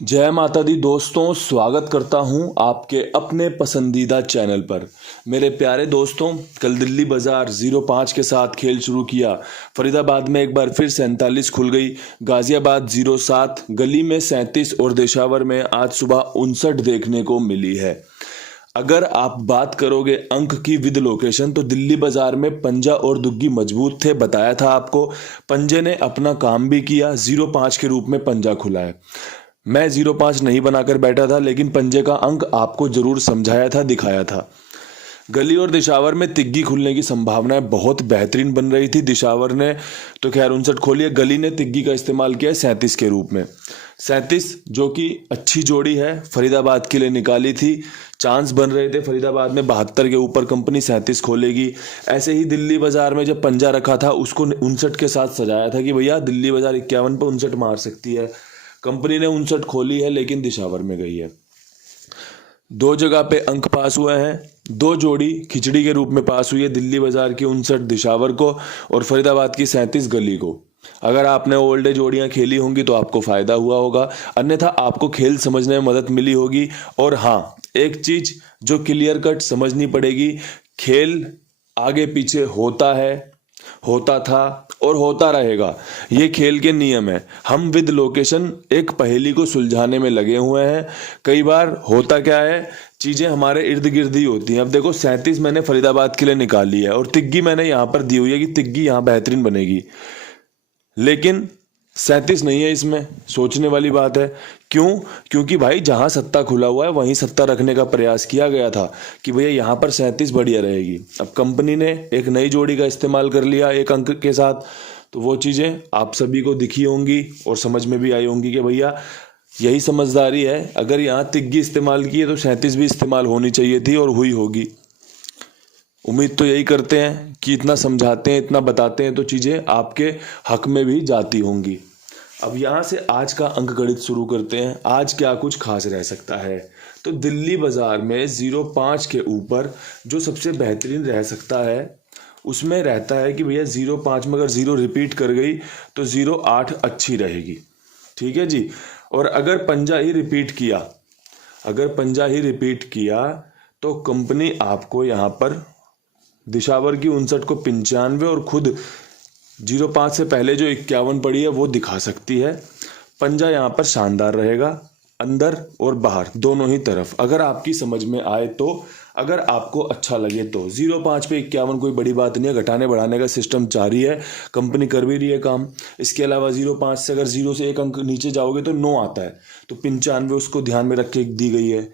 जय माता दी दोस्तों, स्वागत करता हूं आपके अपने पसंदीदा चैनल पर। मेरे प्यारे दोस्तों, कल दिल्ली बाजार 05 के साथ खेल शुरू किया। फरीदाबाद में एक बार फिर 47 खुल गई। गाजियाबाद 07, गली में 37 और देशावर में आज सुबह 59 देखने को मिली है। अगर आप बात करोगे अंक की विद लोकेशन, तो दिल्ली बाजार में पंजा और दुग्गी मजबूत थे। बताया था आपको, पंजे ने अपना काम भी किया। 05 के रूप में पंजा खुला है। मैं 05 नहीं बनाकर बैठा था, लेकिन पंजे का अंक आपको जरूर समझाया था, दिखाया था। गली और दिशावर में तिग्गी खुलने की संभावनाएं बहुत बेहतरीन बन रही थी। दिशावर ने तो खैर 59 खोली है, गली ने तिग्गी का इस्तेमाल किया 37 के रूप में। 37 जो कि अच्छी जोड़ी है, फरीदाबाद के लिए निकाली थी। चांस बन रहे थे फरीदाबाद में 72 के ऊपर कंपनी 37 खोलेगी। ऐसे ही दिल्ली बाजार में जब पंजा रखा था, उसको 59 के साथ सजाया था कि भैया दिल्ली बाजार 51 पर 59 मार सकती है। कंपनी ने 59 खोली है, लेकिन दिशावर में गई है। दो जगह पे अंक पास हुए हैं। दो जोड़ी खिचड़ी के रूप में पास हुई है, दिल्ली बाजार की 59 दिशावर को और फरीदाबाद की 37 गली को। अगर आपने ओल्ड जोड़ियां खेली होंगी तो आपको फायदा हुआ होगा, अन्यथा आपको खेल समझने में मदद मिली होगी। और हाँ, एक चीज जो क्लियर कट समझनी पड़ेगी, खेल आगे पीछे होता है, होता था और होता रहेगा। ये खेल के नियम है। हम विद लोकेशन एक पहेली को सुलझाने में लगे हुए हैं। कई बार होता क्या है, चीजें हमारे इर्द गिर्द ही होती हैं। अब देखो 37 मैंने फरीदाबाद के लिए निकाली है और तिग्गी मैंने यहां पर दी हुई है कि तिग्गी यहां बेहतरीन बनेगी, लेकिन 37 नहीं है। इसमें सोचने वाली बात है। क्यों? क्योंकि भाई जहां सत्ता खुला हुआ है वहीं सत्ता रखने का प्रयास किया गया था कि भैया यहां पर 37 बढ़िया रहेगी। अब कंपनी ने एक नई जोड़ी का इस्तेमाल कर लिया एक अंक के साथ, तो वो चीजें आप सभी को दिखी होंगी और समझ में भी आई होंगी कि भैया यही समझदारी है। अगर यहाँ तिग्गी इस्तेमाल की है तो 37 भी इस्तेमाल होनी चाहिए थी और हुई होगी। उम्मीद तो यही करते हैं कि इतना समझाते हैं, इतना बताते हैं तो चीज़ें आपके हक में भी जाती होंगी। अब यहाँ से आज का अंक गणित शुरू करते हैं। आज क्या कुछ खास रह सकता है? तो दिल्ली बाजार में 05 के ऊपर जो सबसे बेहतरीन रह सकता है, उसमें रहता है कि भैया 05 में अगर 0 रिपीट कर गई तो 08 अच्छी रहेगी। ठीक है जी। और अगर पंजा ही रिपीट किया, अगर पंजा ही रिपीट किया तो कंपनी आपको यहाँ पर दिशावर की 59 को 95 और खुद 05 से पहले जो 51 पड़ी है वो दिखा सकती है। पंजा यहाँ पर शानदार रहेगा, अंदर और बाहर दोनों ही तरफ। अगर आपकी समझ में आए तो, अगर आपको अच्छा लगे तो। 05 पे 51 कोई बड़ी बात नहीं है, घटाने बढ़ाने का सिस्टम जारी है, कंपनी कर भी रही है काम। इसके अलावा 05 से अगर 0 से एक अंक नीचे जाओगे तो 9 आता है, तो 95 उसको ध्यान में रख के दी गई है।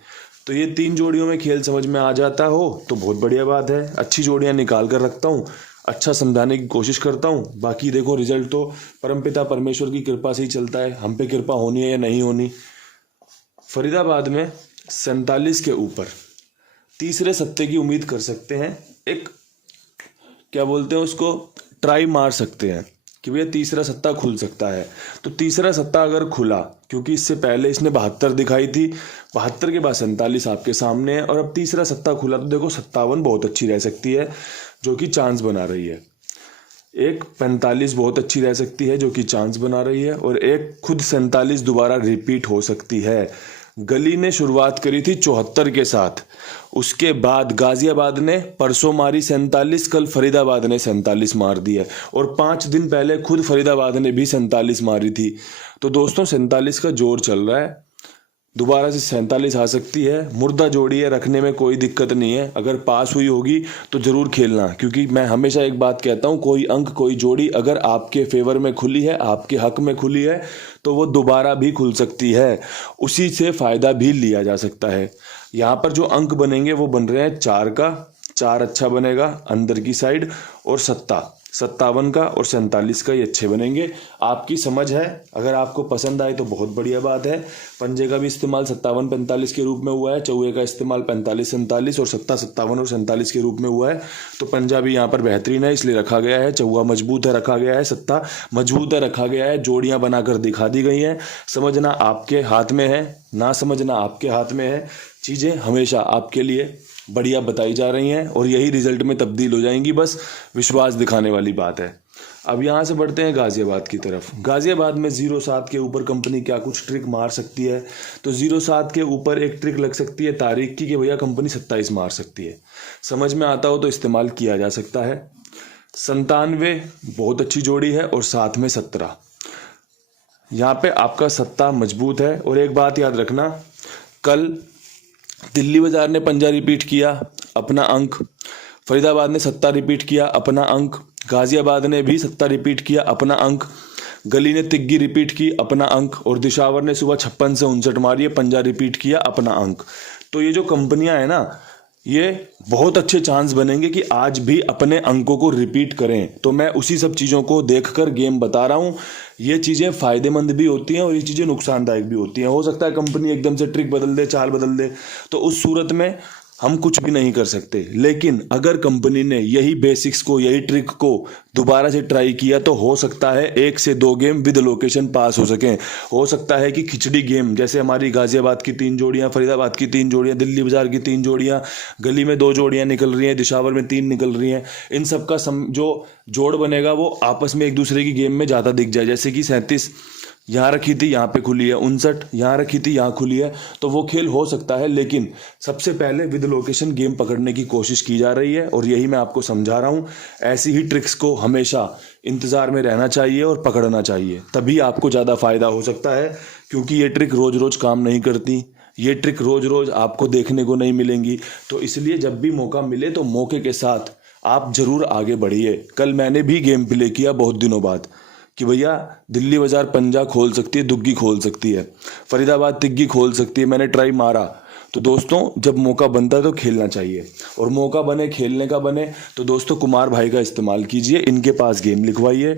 तो ये 3 जोड़ियों में खेल समझ में आ जाता हो तो बहुत बढ़िया बात है। अच्छी जोड़ियां निकाल कर रखता हूँ, अच्छा समझाने की कोशिश करता हूँ। बाकी देखो, रिजल्ट तो परमपिता परमेश्वर की कृपा से ही चलता है, हम पे कृपा होनी है या नहीं होनी। फरीदाबाद में 47 के ऊपर तीसरे सत्ते की उम्मीद कर सकते हैं। एक क्या बोलते हैं उसको, ट्राई मार सकते हैं कि भैया तीसरा सत्ता खुल सकता है। तो तीसरा सत्ता अगर खुला, क्योंकि इससे पहले इसने 72 दिखाई थी, 72 के बाद 47 आपके सामने है, और अब तीसरा सत्ता खुला तो देखो 57 बहुत अच्छी रह सकती है जो कि चांस बना रही है। एक 45 बहुत अच्छी रह सकती है जो कि चांस बना रही है, और एक खुद 47 दोबारा रिपीट हो सकती है। गली ने शुरुआत करी थी 74 के साथ, उसके बाद गाजियाबाद ने परसों मारी 47, कल फरीदाबाद ने 47 मार दी है, और 5 दिन पहले खुद फरीदाबाद ने भी 47 मारी थी। तो दोस्तों 47 का जोर चल रहा है, दोबारा से 47 आ सकती है। मुर्दा जोड़ी है, रखने में कोई दिक्कत नहीं है। अगर पास हुई होगी तो जरूर खेलना, क्योंकि मैं हमेशा एक बात कहता हूँ, कोई अंक कोई जोड़ी अगर आपके फेवर में खुली है, आपके हक में खुली है, तो वो दोबारा भी खुल सकती है, उसी से फायदा भी लिया जा सकता है। यहाँ पर जो अंक बनेंगे वो बन रहे हैं 4 का, 4 अच्छा बनेगा अंदर की साइड, और 57 का और 47 का, ये अच्छे बनेंगे। आपकी समझ है, अगर आपको पसंद आए तो बहुत बढ़िया बात है। पंजे का भी इस्तेमाल 57-45 के रूप में हुआ है, चौवे का इस्तेमाल 45-47 और 57 और 47 के रूप में हुआ है। तो पंजा भी यहाँ पर बेहतरीन है, इसलिए रखा गया है। चौवा मजबूत है, रखा गया है। सत्ता मजबूत है, रखा गया है। जोड़ियां बनाकर दिखा दी गई हैं। समझना आपके हाथ में है, ना समझना आपके हाथ में है। चीज़ें हमेशा आपके लिए बढ़िया बताई जा रही हैं और यही रिजल्ट में तब्दील हो जाएंगी, बस विश्वास दिखाने वाली बात है। अब यहाँ से बढ़ते हैं गाज़ियाबाद की तरफ। गाज़ियाबाद में 07 के ऊपर कंपनी क्या कुछ ट्रिक मार सकती है, तो 07 के ऊपर एक ट्रिक लग सकती है तारीख की कि भैया कंपनी 27 मार सकती है। समझ में आता हो तो इस्तेमाल किया जा सकता है। 97 बहुत अच्छी जोड़ी है और साथ में 17, यहाँ पे आपका सत्ता मजबूत है। और एक बात याद रखना, कल दिल्ली बाजार ने पंजा रिपीट किया अपना अंक, फरीदाबाद ने सत्ता रिपीट किया अपना अंक, गाजियाबाद ने भी सत्ता रिपीट किया अपना अंक, गली ने तिग्गी रिपीट की अपना अंक, और दिशावर ने सुबह 56 से 59 मारी, पंजा रिपीट किया अपना अंक। तो ये जो कंपनियां हैं ना, ये बहुत अच्छे चांस बनेंगे कि आज भी अपने अंकों को रिपीट करें। तो मैं उसी सब चीज़ों को देखकर गेम बता रहा हूँ। ये चीज़ें फ़ायदेमंद भी होती हैं और ये चीज़ें नुकसानदायक भी होती हैं। हो सकता है कंपनी एकदम से ट्रिक बदल दे, चाल बदल दे, तो उस सूरत में हम कुछ भी नहीं कर सकते। लेकिन अगर कंपनी ने यही बेसिक्स को, यही ट्रिक को दोबारा से ट्राई किया तो हो सकता है 1 से 2 गेम विद लोकेशन पास हो सकें। हो सकता है कि खिचड़ी गेम, जैसे हमारी गाजियाबाद की 3 जोड़ियां, फरीदाबाद की 3 जोड़ियां, दिल्ली बाजार की 3 जोड़ियां, गली में 2 जोड़ियां निकल रही हैं, दिशावर में 3 निकल रही हैं, इन सब का जो जोड़ बनेगा वो आपस में एक दूसरे की गेम में ज़्यादा दिख जाए। जैसे कि 37 यहाँ रखी थी, यहाँ पे खुली है, 59 यहाँ रखी थी, यहाँ खुली है, तो वो खेल हो सकता है। लेकिन सबसे पहले विद लोकेशन गेम पकड़ने की कोशिश की जा रही है और यही मैं आपको समझा रहा हूँ। ऐसी ही ट्रिक्स को हमेशा इंतज़ार में रहना चाहिए और पकड़ना चाहिए, तभी आपको ज़्यादा फायदा हो सकता है। क्योंकि ये ट्रिक रोज़ रोज़ काम नहीं करती, ये ट्रिक रोज़ रोज़ आपको देखने को नहीं मिलेंगी। तो इसलिए जब भी मौका मिले तो मौके के साथ आप ज़रूर आगे बढ़िए। कल मैंने भी गेम प्ले किया बहुत दिनों बाद कि भैया दिल्ली बाजार पंजा खोल सकती है, दुग्गी खोल सकती है, फरीदाबाद तिग्गी खोल सकती है। मैंने ट्राई मारा। तो दोस्तों, जब मौका बनता है तो खेलना चाहिए, और मौका बने, खेलने का बने, तो दोस्तों कुमार भाई का इस्तेमाल कीजिए, इनके पास गेम लिखवाइए।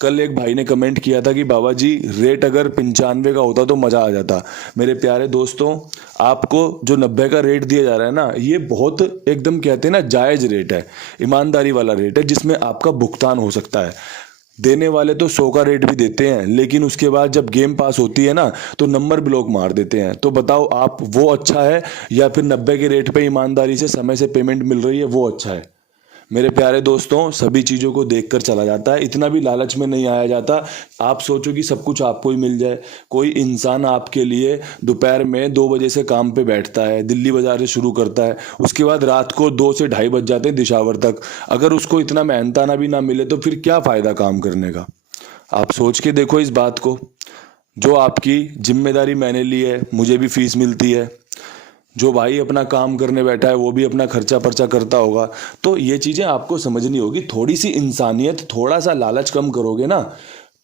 कल एक भाई ने कमेंट किया था कि बाबा जी रेट अगर 95 का होता तो मज़ा आ जाता। मेरे प्यारे दोस्तों, आपको जो 90 का रेट दिया जा रहा है ना, ये बहुत एकदम कहते हैं ना जायज़ रेट है, ईमानदारी वाला रेट है, जिसमें आपका भुगतान हो सकता है। देने वाले तो 100 का रेट भी देते हैं, लेकिन उसके बाद जब गेम पास होती है ना तो नंबर ब्लॉक मार देते हैं। तो बताओ आप, वो अच्छा है या फिर 90 के रेट पे ईमानदारी से समय से पेमेंट मिल रही है, वो अच्छा है? मेरे प्यारे दोस्तों, सभी चीज़ों को देखकर चला जाता है, इतना भी लालच में नहीं आया जाता। आप सोचो कि सब कुछ आपको ही मिल जाए। कोई इंसान आपके लिए दोपहर में 2 बजे से काम पे बैठता है, दिल्ली बाजार से शुरू करता है, उसके बाद रात को 2 से 2:30 बज जाते हैं दिशावर तक। अगर उसको इतना मेहनताना भी ना मिले तो फिर क्या फ़ायदा काम करने का? आप सोच के देखो इस बात को। जो आपकी जिम्मेदारी मैंने ली है, मुझे भी फीस मिलती है, जो भाई अपना काम करने बैठा है वो भी अपना खर्चा पर्चा करता होगा। तो ये चीज़ें आपको समझनी होगी। थोड़ी सी इंसानियत, थोड़ा सा लालच कम करोगे ना,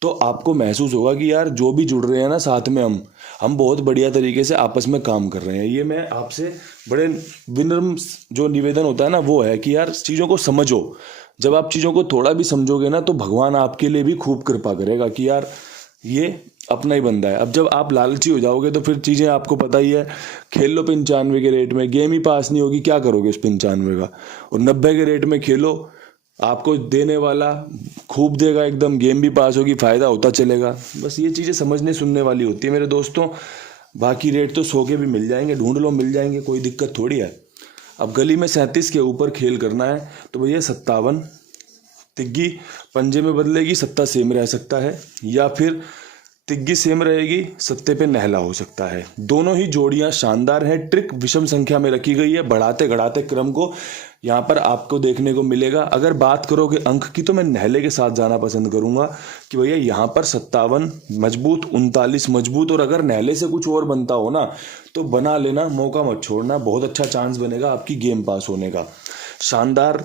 तो आपको महसूस होगा कि यार जो भी जुड़ रहे हैं ना साथ में, हम बहुत बढ़िया तरीके से आपस में काम कर रहे हैं। ये मैं आपसे बड़े विनम्र जो निवेदन होता है ना, वो है कि यार चीज़ों को समझो। जब आप चीज़ों को थोड़ा भी समझोगे ना, तो भगवान आपके लिए भी खूब कृपा करेगा कि यार ये अपना ही बंदा है। अब जब आप लालची हो जाओगे तो फिर चीज़ें आपको पता ही है, खेल लो 95 के रेट में, गेम ही पास नहीं होगी, क्या करोगे उस 95 का? और 90 के रेट में खेलो, आपको देने वाला खूब देगा, एकदम गेम भी पास होगी, फ़ायदा होता चलेगा। बस ये चीज़ें समझने सुनने वाली होती है मेरे दोस्तों। बाकी रेट तो 100 के भी मिल जाएंगे, ढूंढ लो, मिल जाएंगे, कोई दिक्कत थोड़ी है। अब गली में 37 के ऊपर खेल करना है तो भैया 57 तिग्गी पंजे में बदलेगी, सत्ता सेम रह सकता है, या फिर तिग्गी सेम रहेगी, सत्ते पे नहला हो सकता है। दोनों ही जोड़ियां शानदार हैं। ट्रिक विषम संख्या में रखी गई है, बढ़ाते घटाते क्रम को यहाँ पर आपको देखने को मिलेगा। अगर बात करोगे अंक की तो मैं नहले के साथ जाना पसंद करूंगा कि भैया यहाँ पर 57 मजबूत, 39 मजबूत, और अगर नहले से कुछ और बनता हो ना तो बना लेना, मौका मत छोड़ना, बहुत अच्छा चांस बनेगा आपकी गेम पास होने का। शानदार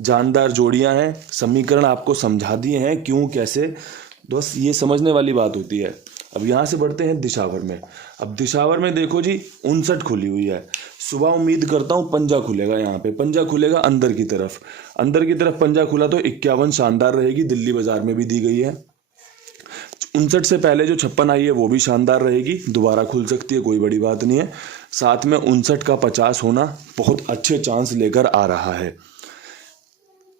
जानदार जोड़ियां हैं, समीकरण आपको समझा दिए हैं क्यों कैसे, बस ये समझने वाली बात होती है। अब यहाँ से बढ़ते हैं दिशावर में। अब दिशावर में देखो जी 59 खुली हुई है। सुबह उम्मीद करता हूँ पंजा खुलेगा, यहाँ पे पंजा खुलेगा अंदर की तरफ, अंदर की तरफ पंजा खुला तो 51 शानदार रहेगी, दिल्ली बाजार में भी दी गई है। 59 से पहले जो 56 आई है वो भी शानदार रहेगी, दोबारा खुल सकती है, कोई बड़ी बात नहीं है। साथ में 59 का 50 होना बहुत अच्छे चांस लेकर आ रहा है।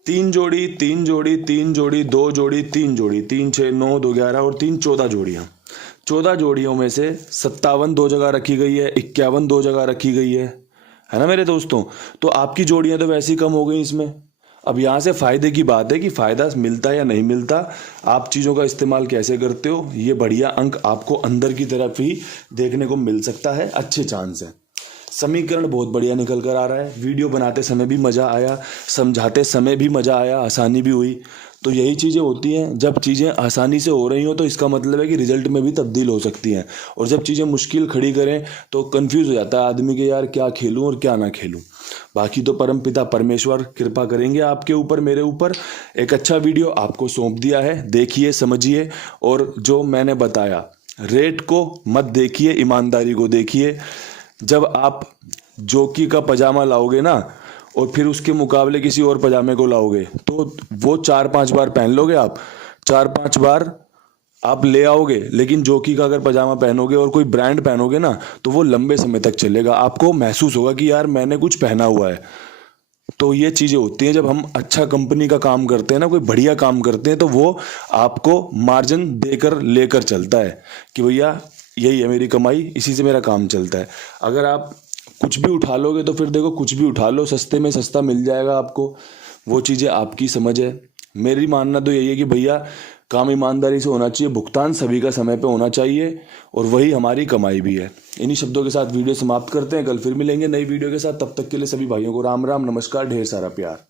3 जोड़ी 3 जोड़ी 3 जोड़ी 2 जोड़ी 3 जोड़ी 3 6 9 2 11 और 3 14 जोड़ियाँ। 14 जोड़ियों में से 57 2 जगह रखी गई है, 51 2 जगह रखी गई है ना मेरे दोस्तों। तो आपकी जोड़ियाँ तो वैसे ही कम हो गई इसमें। अब यहाँ से फ़ायदे की बात है कि फ़ायदा मिलता या नहीं मिलता, आप चीज़ों का इस्तेमाल कैसे करते हो, ये बढ़िया अंक आपको अंदर की तरफ ही देखने को मिल सकता है। अच्छे चांस है। समीकरण बहुत बढ़िया निकल कर आ रहा है। वीडियो बनाते समय भी मज़ा आया, समझाते समय भी मज़ा आया, आसानी भी हुई। तो यही चीज़ें होती हैं, जब चीज़ें आसानी से हो रही हो तो इसका मतलब है कि रिजल्ट में भी तब्दील हो सकती हैं। और जब चीज़ें मुश्किल खड़ी करें तो कंफ्यूज हो जाता है आदमी के, यार क्या खेलूं और क्या ना खेलूं। बाकी तो परमपिता परमेश्वर कृपा करेंगे आपके ऊपर, मेरे ऊपर। एक अच्छा वीडियो आपको सौंप दिया है, देखिए, समझिए। और जो मैंने बताया, रेट को मत देखिए, ईमानदारी को देखिए। जब आप जॉकी का पजामा लाओगे ना और फिर उसके मुकाबले किसी और पजामे को लाओगे तो वो 4-5 बार पहन लोगे आप, 4-5 बार आप ले आओगे। लेकिन जॉकी का अगर पजामा पहनोगे और कोई ब्रांड पहनोगे ना तो वो लंबे समय तक चलेगा, आपको महसूस होगा कि यार मैंने कुछ पहना हुआ है। तो ये चीज़ें होती हैं, जब हम अच्छा कंपनी का काम करते हैं ना, कोई बढ़िया काम करते हैं, तो वो आपको मार्जिन देकर लेकर चलता है कि भैया यही है मेरी कमाई, इसी से मेरा काम चलता है। अगर आप कुछ भी उठा लोगे तो फिर देखो, कुछ भी उठा लो, सस्ते में सस्ता मिल जाएगा आपको। वो चीज़ें आपकी समझ है। मेरी मानना तो यही है कि भैया काम ईमानदारी से होना चाहिए, भुगतान सभी का समय पे होना चाहिए, और वही हमारी कमाई भी है। इन्हीं शब्दों के साथ वीडियो समाप्त करते हैं। कल फिर मिलेंगे नई वीडियो के साथ। तब तक के लिए सभी भाइयों को राम राम, नमस्कार, ढेर सारा प्यार।